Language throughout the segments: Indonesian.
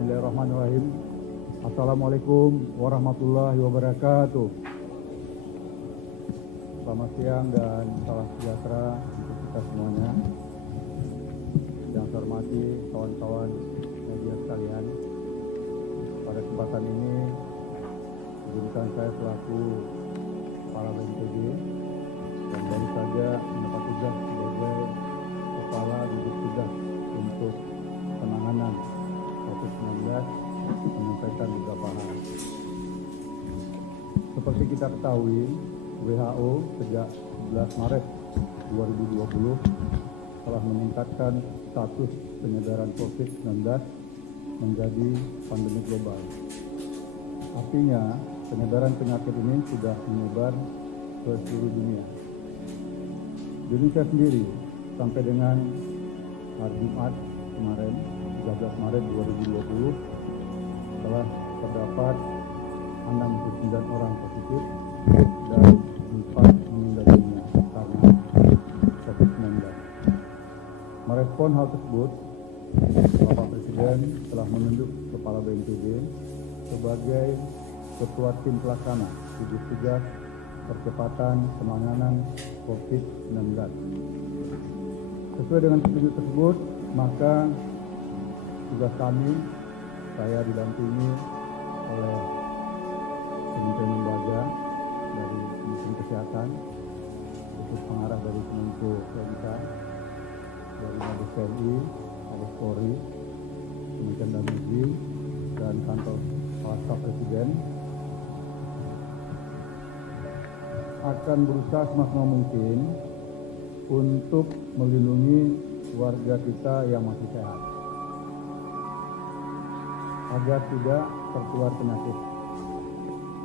Bismillahirrahmanirrahim. Assalamualaikum warahmatullahi wabarakatuh. Selamat siang dan salam sejahtera untuk kita semuanya. Yang saya hormati kawan-kawan media sekalian, pada kesempatan ini izinkan saya selaku Kepala BNPB dan baru saja mendapat tugas sebagai Kepala Gugus Tugas untuk penanganan COVID-19 menyampaikan beberapa hal. Seperti kita ketahui, WHO sejak 11 Maret 2020 telah meningkatkan status penyebaran COVID-19 menjadi pandemi global. Artinya, penyebaran penyakit ini sudah menyebar ke seluruh dunia. Di Indonesia sendiri, sampai dengan hari Jumat kemarin, 13 Maret 2020, telah terdapat 69 orang positif dan 4 meninggal dunia karena COVID-19. Merespon hal tersebut, Bapak Presiden telah menunjuk Kepala BNPB sebagai Ketua Tim Pelaksana Gugus Tugas Percepatan Penanganan COVID-19. Sesuai dengan petunjuk tersebut, maka tugas kami, saya didampingi oleh Kementerian Lembaga dari Kementerian Kesehatan, khusus pengarah dari Kemenko PMK, dari Mabes TNI, Mabes Polri, Kementerian Dalam Negeri, dan Kantor Kepala Staf Presiden, akan berusaha semaksimal mungkin untuk melindungi warga kita yang masih sehat agar tidak tertular penyakit,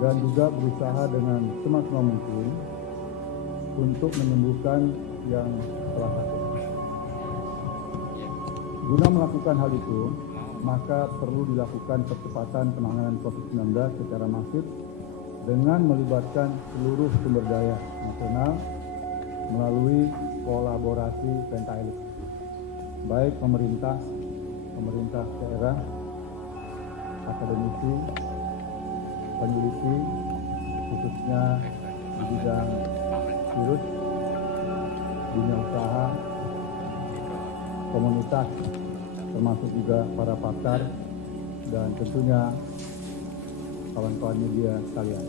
dan juga berusaha dengan semaksimal mungkin untuk menyembuhkan yang telah sakit. Guna melakukan hal itu, maka perlu dilakukan percepatan penanganan COVID-19 secara masif dengan melibatkan seluruh sumber daya nasional melalui kolaborasi pentaelit, baik pemerintah daerah, akademisi, peneliti, khususnya di bidang virus, dunia usaha, komunitas, termasuk juga para pakar, dan tentunya kawan-kawan media sekalian.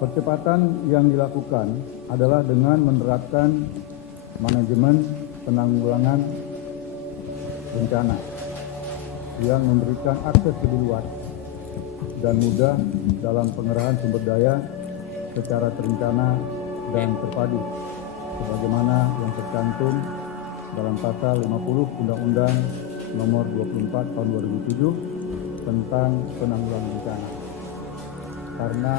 Percepatan yang dilakukan adalah dengan menerapkan manajemen penanggulangan bencana yang memberikan akses lebih luas dan mudah dalam pengerahan sumber daya secara terencana dan terpadu, sebagaimana yang tercantum dalam pasal 50 Undang-Undang Nomor 24 Tahun 2007 tentang penanggulangan bencana. Karena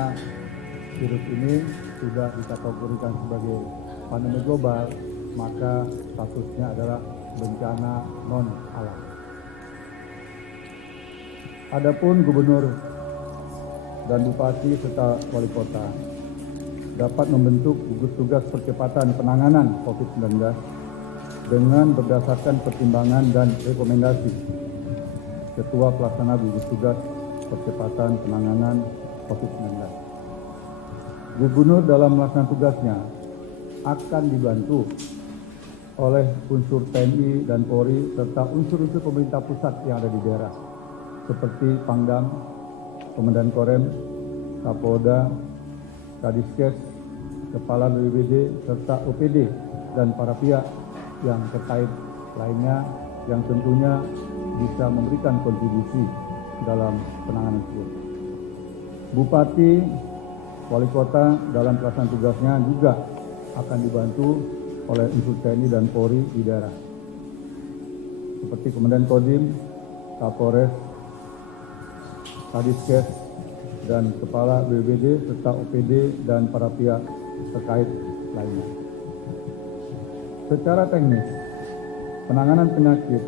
virus ini sudah dikategorikan sebagai pandemi global, maka statusnya adalah bencana non alam. Adapun gubernur dan bupati serta wali kota dapat membentuk gugus tugas percepatan penanganan COVID-19 dengan berdasarkan pertimbangan dan rekomendasi Ketua Pelaksana Gugus Tugas Percepatan Penanganan COVID-19. Gubernur dalam melaksanakan tugasnya akan dibantu oleh unsur TNI dan Polri serta unsur-unsur pemerintah pusat yang ada di daerah, seperti Pangdam, Komandan Korem, Kapolda, Kadiskes, Kepala BPBD, serta OPD, dan para pihak yang terkait lainnya yang tentunya bisa memberikan kontribusi dalam penanganan tersebut. Bupati, wali kota dalam pelaksanaan tugasnya juga akan dibantu oleh unsur TNI dan Polri di daerah, seperti Komandan Kodim, Kapolres, Kadiskes, dan Kepala BPBD serta OPD dan para pihak terkait lainnya. Secara teknis, penanganan penyakit,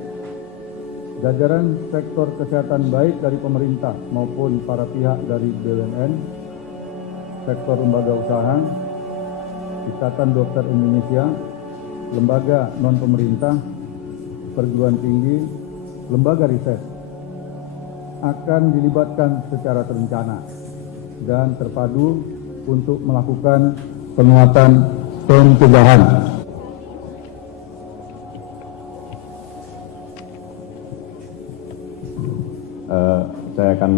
jajaran sektor kesehatan baik dari pemerintah maupun para pihak dari BUMN, sektor lembaga usaha, Ikatan Dokter Indonesia, lembaga non-pemerintah, perguruan tinggi, lembaga riset akan dilibatkan secara terencana dan terpadu untuk melakukan penguatan pencegahan. Saya akan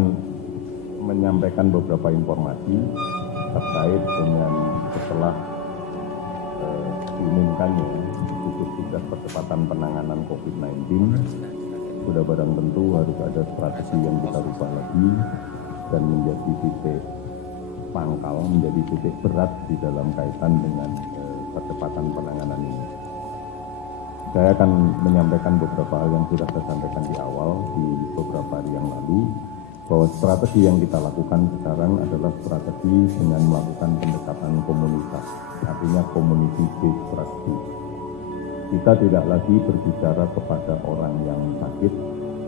menyampaikan beberapa informasi terkait dengan setelah diumumkannya gugus tugas percepatan penanganan COVID-19. Sudah barang tentu harus ada strategi yang kita rubah lagi dan menjadi titik pangkal, menjadi titik berat di dalam kaitan dengan percepatan penanganan ini. Saya akan menyampaikan beberapa hal yang sudah saya sampaikan di awal di beberapa hari yang lalu, bahwa strategi yang kita lakukan sekarang adalah strategi dengan melakukan pendekatan komunitas, artinya community based strategy. Kita tidak lagi berbicara kepada orang yang sakit,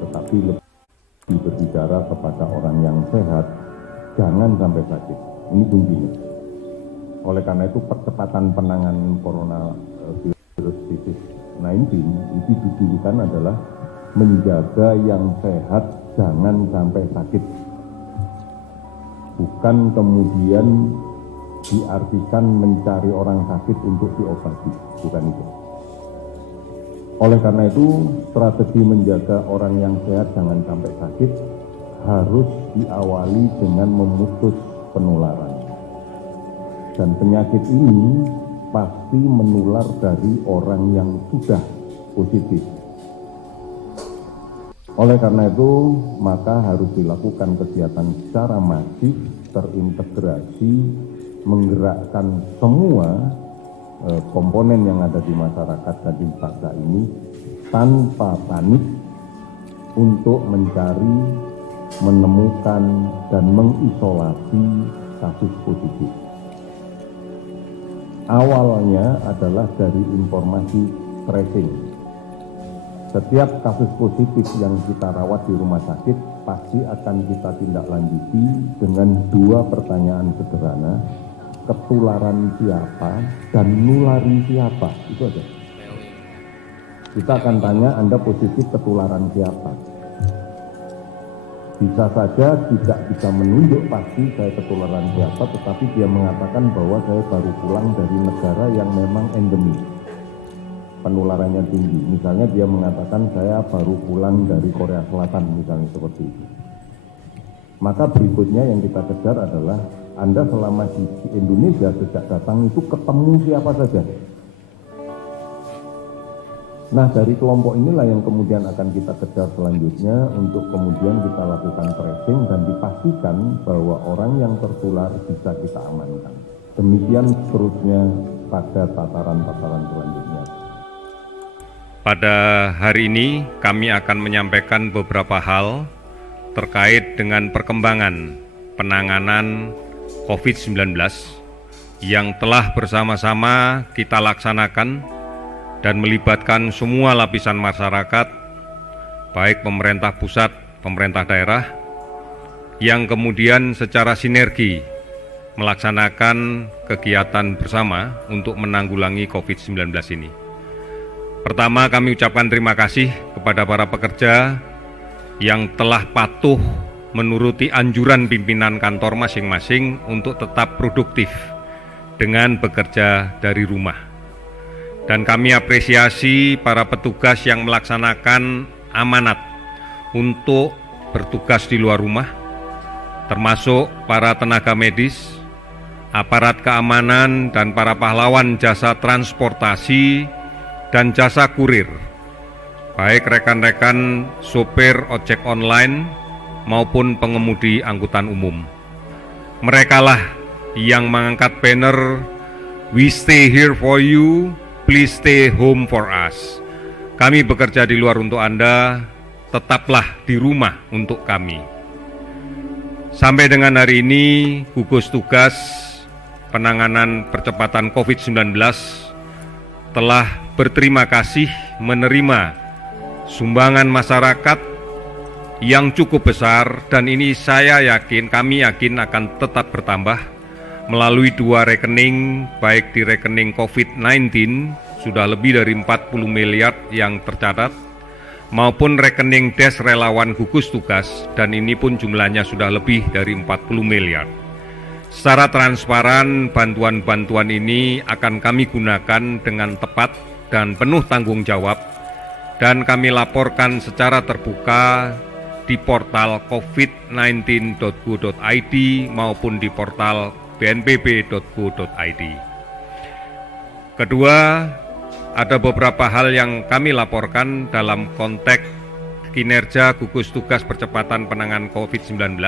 tetapi lebih berbicara kepada orang yang sehat, jangan sampai sakit. Ini kuncinya. Oleh karena itu percepatan penanganan coronavirus 19 itu ditujukan adalah menjaga yang sehat jangan sampai sakit. Bukan kemudian diartikan mencari orang sakit untuk diobati, bukan itu. Oleh karena itu, strategi menjaga orang yang sehat jangan sampai sakit harus diawali dengan memutus penularan. Dan penyakit ini pasti menular dari orang yang sudah positif. Oleh karena itu, maka harus dilakukan kegiatan secara masif, terintegrasi, menggerakkan semua komponen yang ada di masyarakat dan di bangsa ini tanpa panik untuk mencari, menemukan, dan mengisolasi kasus positif. Awalnya adalah dari informasi tracing. Setiap kasus positif yang kita rawat di rumah sakit pasti akan kita tindak lanjuti dengan 2 pertanyaan sederhana. Ketularan siapa dan nulari siapa, itu aja. Kita akan tanya, Anda positif ketularan siapa? Bisa saja tidak bisa menunjuk pasti saya ketularan siapa, tetapi dia mengatakan bahwa saya baru pulang dari negara yang memang endemis, penularannya tinggi. Misalnya dia mengatakan saya baru pulang dari Korea Selatan, misalnya seperti itu. Maka berikutnya yang kita kejar adalah Anda selama di Indonesia sejak datang itu ketemu siapa saja. Nah, dari kelompok inilah yang kemudian akan kita kejar selanjutnya untuk kemudian kita lakukan tracing dan dipastikan bahwa orang yang tertular bisa kita amankan. Demikian seterusnya pada tataran-tataran selanjutnya. Pada hari ini kami akan menyampaikan beberapa hal terkait dengan perkembangan penanganan COVID-19 yang telah bersama-sama kita laksanakan dan melibatkan semua lapisan masyarakat, baik pemerintah pusat, pemerintah daerah, yang kemudian secara sinergi melaksanakan kegiatan bersama untuk menanggulangi COVID-19 ini. Pertama, kami ucapkan terima kasih kepada para pekerja yang telah patuh menuruti anjuran pimpinan kantor masing-masing untuk tetap produktif dengan bekerja dari rumah. Dan kami apresiasi para petugas yang melaksanakan amanat untuk bertugas di luar rumah, termasuk para tenaga medis, aparat keamanan, dan para pahlawan jasa transportasi dan jasa kurir, baik rekan-rekan sopir ojek online maupun pengemudi angkutan umum. Merekalah yang mengangkat banner "We stay here for you, please stay home for us". Kami bekerja di luar untuk Anda, tetaplah di rumah untuk kami. Sampai dengan hari ini, gugus tugas penanganan percepatan COVID-19 telah berterima kasih menerima sumbangan masyarakat yang cukup besar, dan ini kami yakin akan tetap bertambah melalui 2 rekening, baik di rekening COVID-19 sudah lebih dari 40 miliar yang tercatat, maupun rekening Des Relawan Gugus Tugas, dan ini pun jumlahnya sudah lebih dari 40 miliar. Secara transparan, bantuan-bantuan ini akan kami gunakan dengan tepat dan penuh tanggung jawab, dan kami laporkan secara terbuka di portal covid19.go.id maupun di portal bnpb.go.id. Kedua, ada beberapa hal yang kami laporkan dalam konteks kinerja gugus tugas percepatan penanganan COVID-19.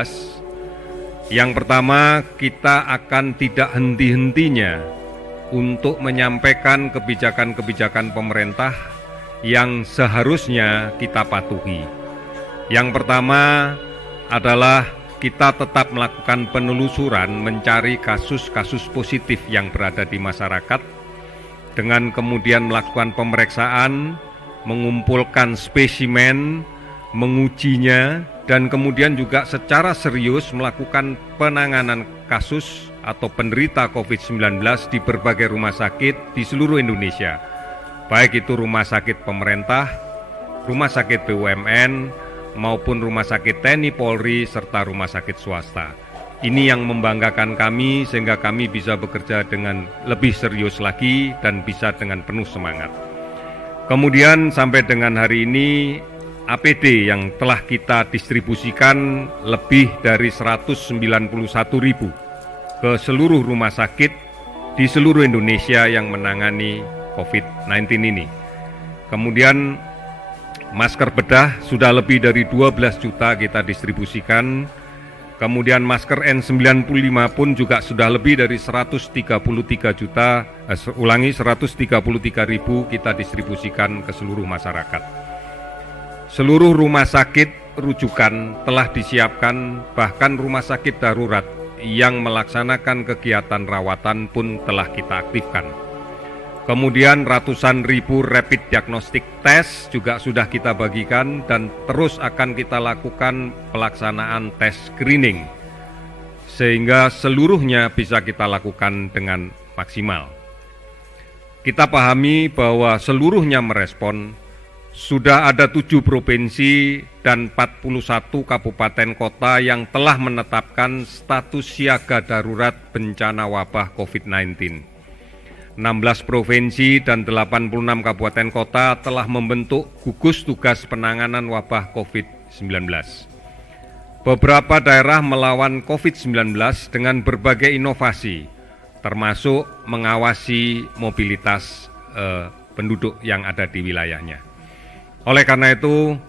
Yang pertama, kita akan tidak henti-hentinya untuk menyampaikan kebijakan-kebijakan pemerintah yang seharusnya kita patuhi. Yang pertama adalah kita tetap melakukan penelusuran mencari kasus-kasus positif yang berada di masyarakat, dengan kemudian melakukan pemeriksaan, mengumpulkan spesimen, mengujinya, dan kemudian juga secara serius melakukan penanganan kasus atau penderita COVID-19 di berbagai rumah sakit di seluruh Indonesia, baik itu rumah sakit pemerintah, rumah sakit BUMN, maupun rumah sakit TNI Polri, serta rumah sakit swasta. Ini yang membanggakan kami sehingga kami bisa bekerja dengan lebih serius lagi dan bisa dengan penuh semangat. Kemudian sampai dengan hari ini APD yang telah kita distribusikan lebih dari 191.000 ke seluruh rumah sakit di seluruh Indonesia yang menangani COVID-19 ini. Kemudian masker bedah sudah lebih dari 12 juta kita distribusikan. Kemudian masker N95 pun juga sudah lebih dari 133 ribu kita distribusikan ke seluruh masyarakat. Seluruh rumah sakit rujukan telah disiapkan, bahkan rumah sakit darurat yang melaksanakan kegiatan rawatan pun telah kita aktifkan. Kemudian ratusan ribu rapid diagnostic test juga sudah kita bagikan dan terus akan kita lakukan pelaksanaan tes screening sehingga seluruhnya bisa kita lakukan dengan maksimal. Kita pahami bahwa seluruhnya merespon. Sudah ada 7 provinsi dan 41 kabupaten kota yang telah menetapkan status siaga darurat bencana wabah COVID-19. 16 provinsi dan 86 kabupaten kota telah membentuk gugus tugas penanganan wabah COVID-19. Beberapa daerah melawan COVID-19 dengan berbagai inovasi, termasuk mengawasi mobilitas penduduk yang ada di wilayahnya. Oleh karena itu,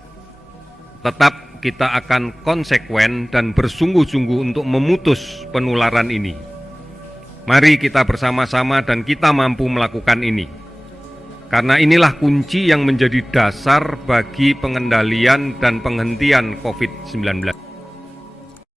tetap kita akan konsekuen dan bersungguh-sungguh untuk memutus penularan ini. Mari kita bersama-sama dan kita mampu melakukan ini. Karena inilah kunci yang menjadi dasar bagi pengendalian dan penghentian COVID-19.